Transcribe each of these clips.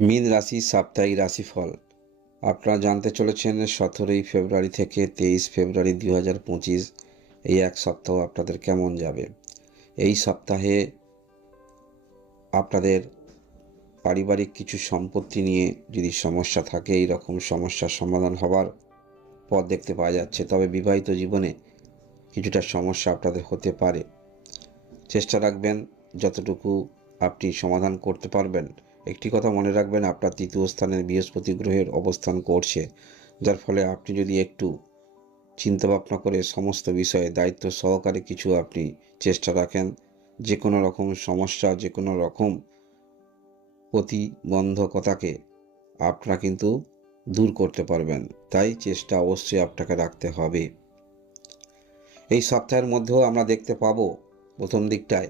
মীন রাশি সাপ্তাহিক রাশিফল আপনারা জানতে চলেছেন 17ই ফেব্রুয়ারি থেকে 23 ফেব্রুয়ারি 2025 এই এক সপ্তাহ আপনাদের কেমন যাবে। এই সপ্তাহে আপনাদের পারিবারিক কিছু সম্পত্তি নিয়ে যদি সমস্যা থাকে, এই রকম সমস্যার সমাধান হবার পথ দেখতে পাওয়া যাচ্ছে। তবে বিবাহিত জীবনে কিছুটা সমস্যা আপনাদের হতে পারে। চেষ্টা রাখবেন যতটুকু আপনি সমাধান করতে পারবেন। একটি কথা মনে রাখবেন, আপনার তৃতীয় স্থানে বৃহস্পতি গ্রহের অবস্থান করছে, যার ফলে আপনি যদি একটু চিন্তাভাবনা করে সমস্ত বিষয়ে দায়িত্ব সহকারে কিছু আপনি চেষ্টা রাখেন, যে কোনো রকম সমস্যা, যে কোনো রকম প্রতিবন্ধকতাকে আপনারা কিন্তু দূর করতে পারবেন। তাই চেষ্টা অবশ্যই আপনাকে রাখতে হবে। এই সপ্তাহের মধ্যেও আমরা দেখতে পাবো প্রথম দিকটায়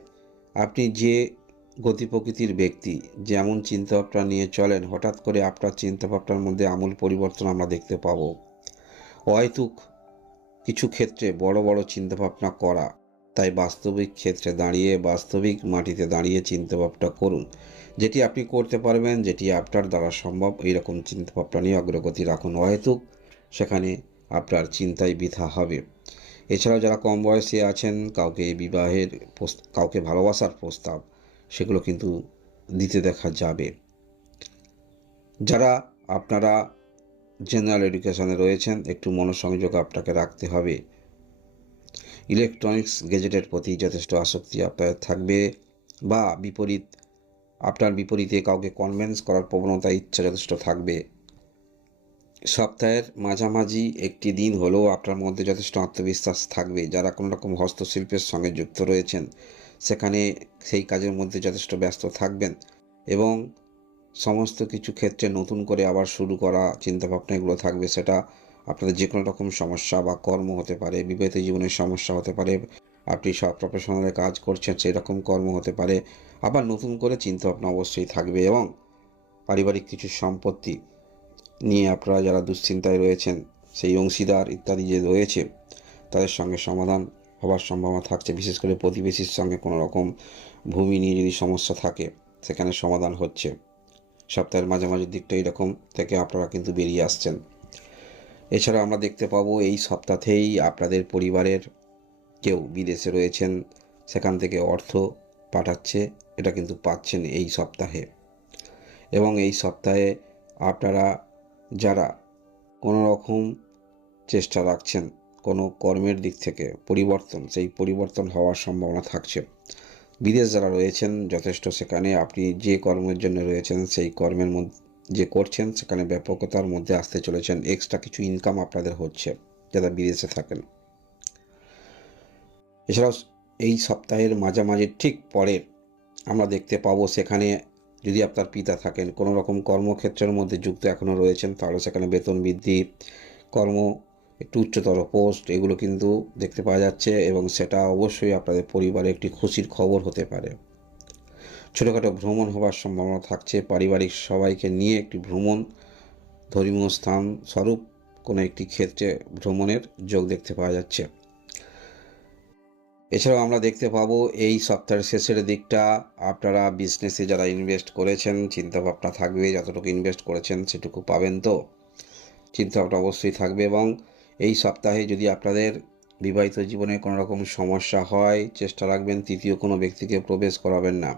আপনি যে গতি প্রকৃতির ব্যক্তি, যেমন চিন্তাভাবনা নিয়ে চলেন, হঠাৎ করে আপনার চিন্তাভাবনার মধ্যে আমূল পরিবর্তন আমরা দেখতে পাবো। অহেতুক কিছু ক্ষেত্রে বড় বড় চিন্তাভাবনা করা, তাই বাস্তবিক ক্ষেত্রে দাঁড়িয়ে, বাস্তবিক মাটিতে দাঁড়িয়ে চিন্তাভাবনা করুন। যেটি আপনি করতে পারবেন, যেটি আপনার দ্বারা সম্ভব, এইরকম চিন্তাভাবনা নিয়ে অগ্রগতি রাখুন। অহেতুক সেখানে আপনার চিন্তায় বৃথা হবে। এছাড়াও যারা কম বয়সে আছেন, কাউকে বিবাহের কাউকে ভালোবাসার প্রস্তাব, সেগুলো কিন্তু দিতে দেখা যাবে। যারা আপনারা জেনারেল এডুকেশনে রয়েছেন, একটু মনোসংযোগ আপনাকে রাখতে হবে। ইলেকট্রনিক্স গ্যাজেটের প্রতি যথেষ্ট আসক্তি আপনার থাকবে, বা আপনার বিপরীতে কাউকে কনভিন্স করার প্রবণতা, ইচ্ছা যথেষ্ট থাকবে। সপ্তাহের মাঝামাঝি একটি দিন হলেও আপনার মধ্যে যথেষ্ট আত্মবিশ্বাস থাকবে। যারা কোনো রকম হস্তশিল্পের সঙ্গে যুক্ত রয়েছেন, সেখানে সেই কাজের মধ্যে যথেষ্ট ব্যস্ত থাকবেন, এবং সমস্ত কিছু ক্ষেত্রে নতুন করে আবার শুরু করা চিন্তাভাবনা এগুলো থাকবে। সেটা আপনাদের যে কোনো রকম সমস্যা বা কর্ম হতে পারে, বিবাহিত জীবনের সমস্যা হতে পারে, আপনি সব প্রফেশনালে কাজ করছেন সেই রকম কর্ম হতে পারে। আবার নতুন করে চিন্তাভাবনা অবশ্যই থাকবে, এবং পারিবারিক কিছু সম্পত্তি নিয়ে আপনারা যারা দুশ্চিন্তায় রয়েছেন, সেই অংশীদার ইত্যাদি যে রয়েছে, তাদের সঙ্গে সমাধান হওয়ার সম্ভাবনা থাকছে। বিশেষ করে প্রতিবেশীর সঙ্গে কোনো রকম ভূমি নিয়ে যদি সমস্যা থাকে, সেখানে সমাধান হচ্ছে। সপ্তাহের মাঝামাঝির দিকটা এরকম থেকে আপনারা কিন্তু বেরিয়ে আসছেন। এছাড়া আমরা দেখতে পাবো এই সপ্তাহেই আপনাদের পরিবারের কেউ বিদেশে রয়েছেন, সেখান থেকে অর্থ পাঠাচ্ছে, এটা কিন্তু পাচ্ছেন এই সপ্তাহে। এবং এই সপ্তাহে আপনারা যারা কোনো রকম চেষ্টা রাখছেন কোনো কর্মের দিক থেকে পরিবর্তন, সেই পরিবর্তন হওয়ার সম্ভাবনা থাকছে। বিদেশ যারা রয়েছেন যথেষ্ট, সেখানে আপনি যে কর্মের জন্য রয়েছেন সেই কর্মের মধ্যে যে করছেন, সেখানে ব্যাপকতার মধ্যে আসতে চলেছেন। এক্সট্রা কিছু ইনকাম আপনাদের হচ্ছে যারা বিদেশে থাকেন। এছাড়াও এই সপ্তাহের মাঝামাঝি ঠিক পরে আমরা দেখতে পাবো, সেখানে যদি আপনার পিতা থাকেন, কোনো রকম কর্মক্ষেত্রের মধ্যে যুক্ত এখনও রয়েছেন, তাহলে সেখানে বেতন বৃদ্ধি, কর্ম একটু উচ্চতর পোস্ট, এগুলো কিন্তু দেখতে পাওয়া যাচ্ছে, এবং সেটা অবশ্যই আপনাদের পরিবারে একটি খুশির খবর হতে পারে। ছোটোখাটো ভ্রমণ হবার সম্ভাবনা থাকছে। পারিবারিক সবাইকে নিয়ে একটি ভ্রমণ, ধর্মীয় স্থান স্বরূপ কোনো একটি ক্ষেত্রে ভ্রমণের যোগ দেখতে পাওয়া যাচ্ছে। এছাড়াও আমরা দেখতে পাবো এই সপ্তাহের শেষের দিকটা আপনারা বিজনেসে যারা ইনভেস্ট করেছেন, চিন্তাভাবনা থাকবে যতটুকু ইনভেস্ট করেছেন সেটুকু পাবেন, তো চিন্তাভাবনা অবশ্যই থাকবে। এবং এই সপ্তাহে যদি আপনাদের বিবাহিত জীবনে কোনো রকম সমস্যা হয়, চেষ্টা রাখবেন তৃতীয় কোনো ব্যক্তিকে প্রবেশ করাবেন না।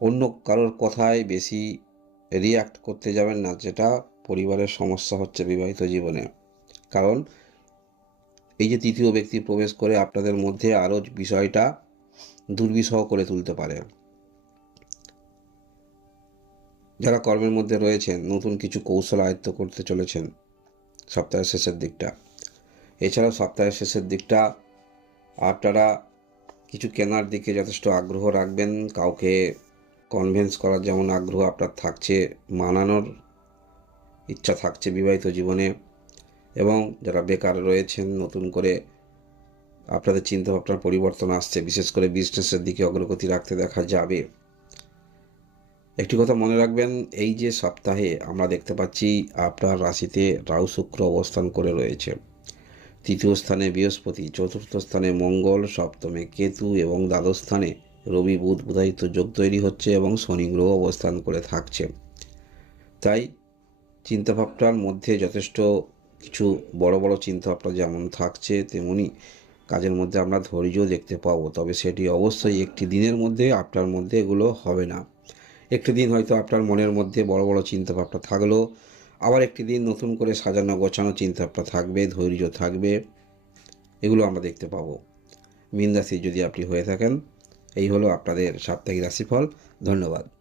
অন্য কারোর কথায় বেশি রিয়্যাক্ট করতে যাবেন না, যেটা পরিবারের সমস্যা হচ্ছে বিবাহিত জীবনে। কারণ এই যে তৃতীয় ব্যক্তি প্রবেশ করে আপনাদের মধ্যে আরও বিষয়টা দুর্বিষহ করে তুলতে পারে। যারা কর্মের মধ্যে রয়েছেন, নতুন কিছু কৌশল আয়ত্ত করতে চলেছেন সপ্তাহের শেষের দিকটা। এছাড়াও সপ্তাহের শেষের দিকটা আপনারা কিছু কেনার দিকে যথেষ্ট আগ্রহ রাখবেন। কাউকে কনভিন্স করার যেমন আগ্রহ আপনার থাকছে, মানানোর ইচ্ছা থাকছে বিবাহিত জীবনে। এবং যারা বেকার রয়েছেন, নতুন করে আপনাদের চিন্তাভাবনার পরিবর্তন আসছে, বিশেষ করে বিজনেসের দিকে অগ্রগতি রাখতে দেখা যাবে। একটি কথা মনে রাখবেন, এই যে সপ্তাহে আমরা দেখতে পাচ্ছি আপনার রাশিতে রাহু শুক্র অবস্থান করে রয়েছে, তৃতীয় স্থানে বৃহস্পতি, চতুর্থ স্থানে মঙ্গল, সপ্তমে কেতু, এবং দ্বাদশ স্থানে রবি বুধ বুধায়িত যোগ তৈরি হচ্ছে, এবং শনি গ্রহ অবস্থান করে থাকছে। তাই চিন্তাভাবনার মধ্যে যথেষ্ট কিছু বড় বড় চিন্তাভাবনা যেমন থাকছে, তেমনি কাজের মধ্যে আমরা ধৈর্যও দেখতে পাবো। তবে সেটি অবশ্যই একটি দিনের মধ্যে আপনার মধ্যে এগুলো হবে না। একটি দিন হয়তো আপনার মনের মধ্যে বড় বড় চিন্তাভাবনা থাকলেও আবার একটি দিন নতুন করে সাজানো গোছানো চিন্তাভাবনা থাকবে, ধৈর্য থাকবে, এগুলো আমরা দেখতে পাবো। মীন রাশি যদি আপনি হয়ে থাকেন, এই হলো আপনাদের সাপ্তাহিক রাশিফল। ধন্যবাদ।